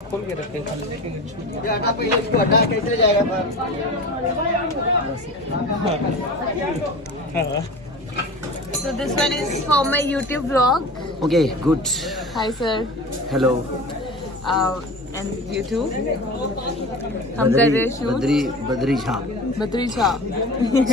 खोल के रखे कैसे जाएगा So this one is for my YouTube vlog. Okay good Hi sir. Hello And you too. हम कर रहे हैं शूट बद्री झा बद्री शाह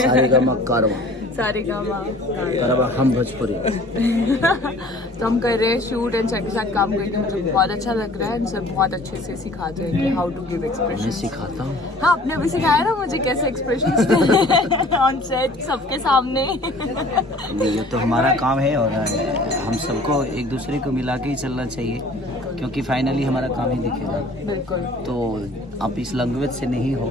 सारेगामा कारवा सारे काम कारवा हम भोजपुरी तो हम कर रहे हैं शूट एंड सर के साथ काम करके मुझे बहुत अच्छा लग रहा है एंड सर बहुत अच्छे से सिखाते हैं कि हाउ टू गिव मैं एक्सप्रेशन। सिखाता हूँ। हाँ आपने अभी सिखाया ना मुझे कैसे एक्सप्रेशन ऑन सेट सबके सामने। ये तो हमारा काम है और हम सबको एक दूसरे को मिला के ही चलना चाहिए क्योंकि फाइनली हमारा काम ही दिखेगा। बिल्कुल। तो आप इस लैंग्वेज से नहीं हो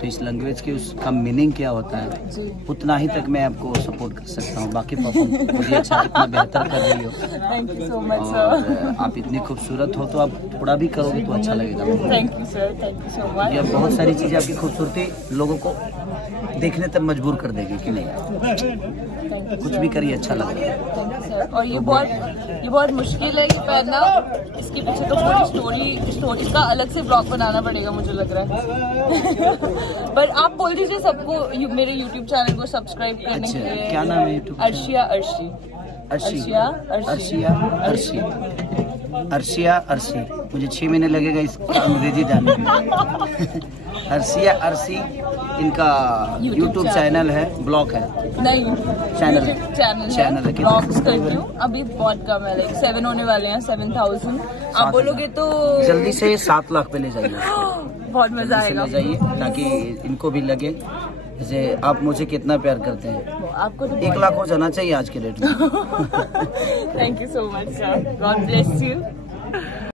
तो इस लैंग्वेज की उसका मीनिंग क्या होता है जी उतना ही तक मैं आपको सपोर्ट कर सकता हूँ। बाकी परफॉर्म खुद ही अच्छा इतना बेहतर कर रही हो थैंक यू सो मच और सर। आप इतनी खूबसूरत हो तो आप थोड़ा भी करोगे तो अच्छा लगेगा। Thank you sir thank you so ये मच। बहुत सारी चीज़ें आपकी खूबसूरती लोगों को देखने तक मजबूर कर देगी कि नहीं कुछ भी करिए अच्छा लगेगा। और ये बहुत मुश्किल है ये पहनना। इसके पीछे तो पूरी स्टोरी का अलग से ब्लॉग बनाना पड़ेगा मुझे लग रहा है। पर आप बोल दीजिए सबको मेरे YouTube चैनल को सब्सक्राइब करने के लिए। क्या नाम है YouTube? अर्शिया अर्शी अर्शिया अर्शी अर्शिया अर्शी मुझे 6 महीने लगेगा इसका अंग्रेजी जानने में। अर्शिया अर्शी इनका YouTube चैनल है ब्लॉग है नहीं चैनल चैनल है ब्लॉग्स करती हूँ। अभी बहुत कम है लाइक 7 होने वाले हैं 7,000। आप बोलोगे तो जल्दी से 7 लाख पे ले जाइए बहुत मजा जल्दी से आएगा। ले जाइए ताकि इनको भी लगे जैसे आप मुझे कितना प्यार करते हैं। आपको तो 1 लाख हो जाना चाहिए आज के डेट में। Thank you so much sir. God bless you.